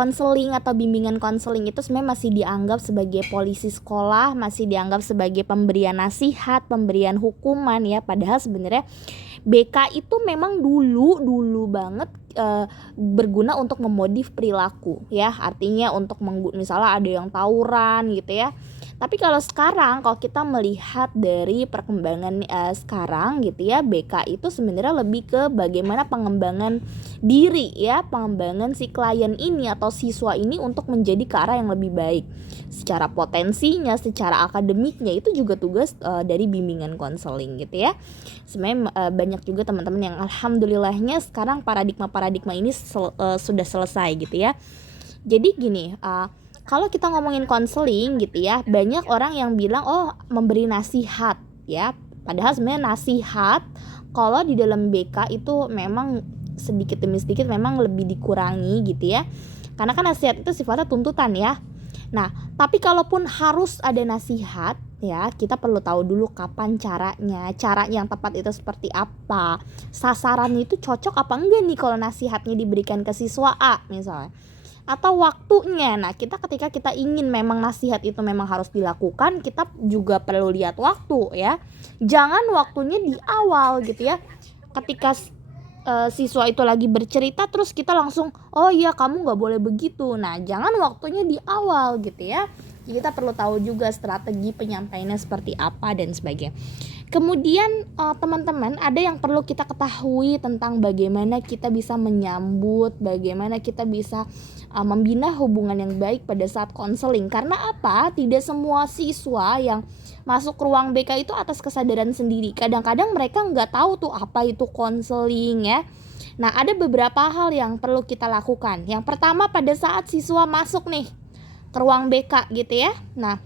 konseling atau bimbingan konseling itu sebenarnya masih dianggap sebagai polisi sekolah, masih dianggap sebagai pemberian nasihat, pemberian hukuman ya. Padahal sebenarnya BK itu memang dulu banget berguna untuk memodif perilaku ya. Artinya untuk misalnya ada yang tawuran gitu ya. Tapi kalau sekarang kalau kita melihat dari perkembangan sekarang gitu ya, BK itu sebenarnya lebih ke bagaimana pengembangan diri ya, pengembangan si klien ini atau siswa ini untuk menjadi ke arah yang lebih baik. Secara potensinya, secara akademiknya itu juga tugas dari bimbingan konseling gitu ya. Sebenarnya banyak juga teman-teman yang alhamdulillahnya sekarang paradigma ini sudah selesai gitu ya. Jadi gini, kalau kita ngomongin konseling gitu ya, banyak orang yang bilang memberi nasihat ya. Padahal sebenarnya nasihat kalau di dalam BK itu memang sedikit demi sedikit memang lebih dikurangi gitu ya. Karena kan nasihat itu sifatnya tuntutan ya. Nah, tapi kalaupun harus ada nasihat ya, kita perlu tahu dulu kapan caranya. Cara yang tepat itu seperti apa. Sasarannya itu cocok apa enggak nih kalau nasihatnya diberikan ke siswa A misalnya. Atau waktunya. Nah, ketika kita ingin memang nasihat itu memang harus dilakukan, kita juga perlu lihat waktu ya. Jangan waktunya di awal gitu ya. Ketika siswa itu lagi bercerita terus kita langsung iya kamu gak boleh begitu. Nah, jangan waktunya di awal gitu ya. Jadi kita perlu tahu juga strategi penyampaiannya seperti apa dan sebagainya. Kemudian teman-teman, ada yang perlu kita ketahui tentang bagaimana kita bisa menyambut, bagaimana kita bisa membina hubungan yang baik pada saat konseling. Karena apa? Tidak semua siswa yang masuk ruang BK itu atas kesadaran sendiri. Kadang-kadang mereka nggak tahu tuh apa itu konseling ya. Nah, ada beberapa hal yang perlu kita lakukan. Yang pertama, pada saat siswa masuk nih ke ruang BK gitu ya. Nah,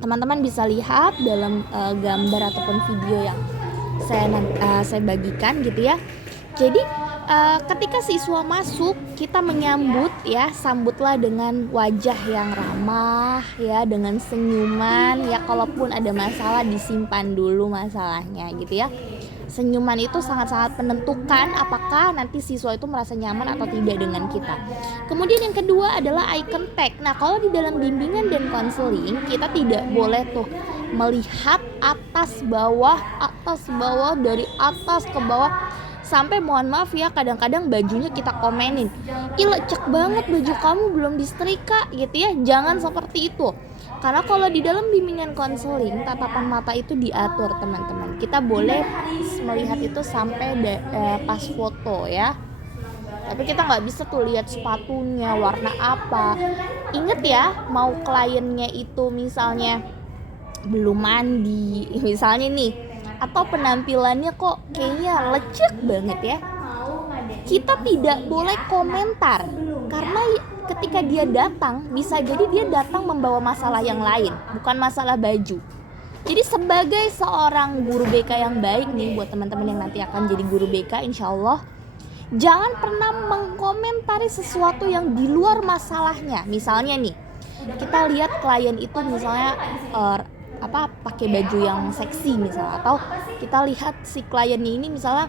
teman-teman bisa lihat dalam gambar ataupun video yang saya bagikan gitu ya. Jadi ketika siswa masuk, kita menyambut ya, sambutlah dengan wajah yang ramah ya, dengan senyuman ya. Kalaupun ada masalah disimpan dulu masalahnya gitu ya. Senyuman itu sangat-sangat menentukan apakah nanti siswa itu merasa nyaman atau tidak dengan kita. Kemudian yang kedua adalah eye contact. Nah, kalau di dalam bimbingan dan konseling, kita tidak boleh tuh melihat atas bawah, dari atas ke bawah. Sampai mohon maaf ya, kadang-kadang bajunya kita komenin, ih lecek banget baju kamu belum disetrika gitu ya. Jangan seperti itu. Karena kalau di dalam bimbingan konseling, tatapan mata itu diatur teman-teman. Kita boleh melihat itu sampai pas foto ya. Tapi kita nggak bisa tuh lihat sepatunya warna apa. Ingat ya, mau kliennya itu misalnya belum mandi misalnya nih, atau penampilannya kok kayaknya lecek banget ya, kita tidak boleh komentar. Karena ketika dia datang, bisa jadi dia datang membawa masalah yang lain, bukan masalah baju. Jadi sebagai seorang guru BK yang baik nih, buat teman-teman yang nanti akan jadi guru BK insya Allah, jangan pernah mengkomentari sesuatu yang di luar masalahnya. Misalnya nih, kita lihat klien itu misalnya pakai baju yang seksi misalnya, atau kita lihat si kliennya ini misalnya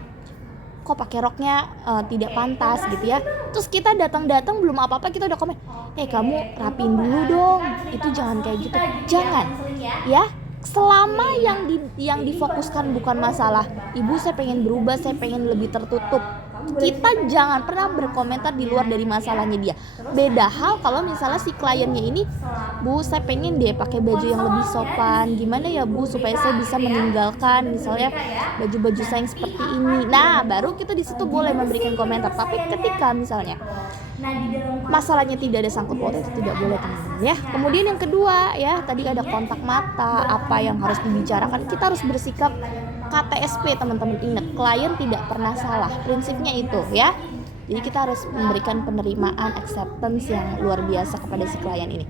kok pakai roknya tidak pantas gitu ya. Terus kita datang belum apa-apa kita udah komen, kamu rapiin dulu dong, itu jangan kayak gitu. Jangan ya. Selama yang difokuskan bukan masalah ibu saya pengen berubah, saya pengen lebih tertutup, kita jangan pernah berkomentar di luar dari masalahnya dia. Beda hal kalau misalnya si kliennya ini, bu saya pengen deh pakai baju yang lebih sopan, gimana ya bu supaya saya bisa meninggalkan misalnya baju-baju saya yang seperti ini. Nah, baru kita di situ boleh memberikan komentar. Tapi ketika misalnya masalahnya tidak ada sangkut paut, itu tidak boleh teman-teman ya. Kemudian yang kedua ya, tadi ada kontak mata, apa yang harus dibicarakan, kita harus bersikap KTSP teman-teman. Ingat, klien tidak pernah salah, prinsipnya itu ya. Jadi kita harus memberikan penerimaan, acceptance yang luar biasa kepada si klien ini.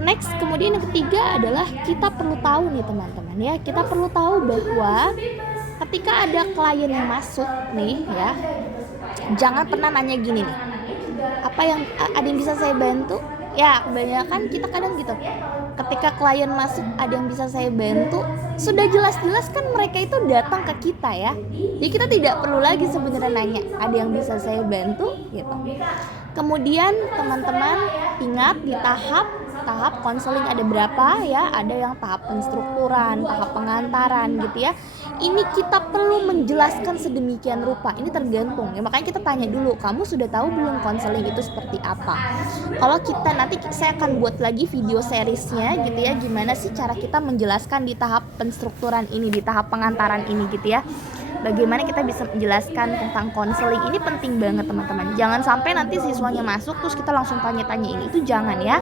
Next, kemudian yang ketiga adalah kita perlu tahu nih teman-teman ya, kita perlu tahu bahwa ketika ada klien yang masuk nih ya, jangan pernah nanya gini nih, apa yang ada yang bisa saya bantu? Ya, kebanyakan kita kadang gitu. Ketika klien masuk, ada yang bisa saya bantu, sudah jelas-jelas kan mereka itu datang ke kita ya. Jadi kita tidak perlu lagi sebenarnya nanya, ada yang bisa saya bantu gitu. Kemudian teman-teman ingat di tahap konseling ada berapa ya? Ada yang tahap penstrukturan, tahap pengantaran gitu ya. Ini kita perlu menjelaskan sedemikian rupa. Ini tergantung ya, makanya kita tanya dulu, kamu sudah tahu belum konseling itu seperti apa? Kalau kita nanti saya akan buat lagi video seriesnya gitu ya, gimana sih cara kita menjelaskan di tahap penstrukturan ini, di tahap pengantaran ini gitu ya. Bagaimana kita bisa menjelaskan tentang konseling ini penting banget teman-teman. Jangan sampai nanti siswanya masuk terus kita langsung tanya-tanya ini, itu jangan ya.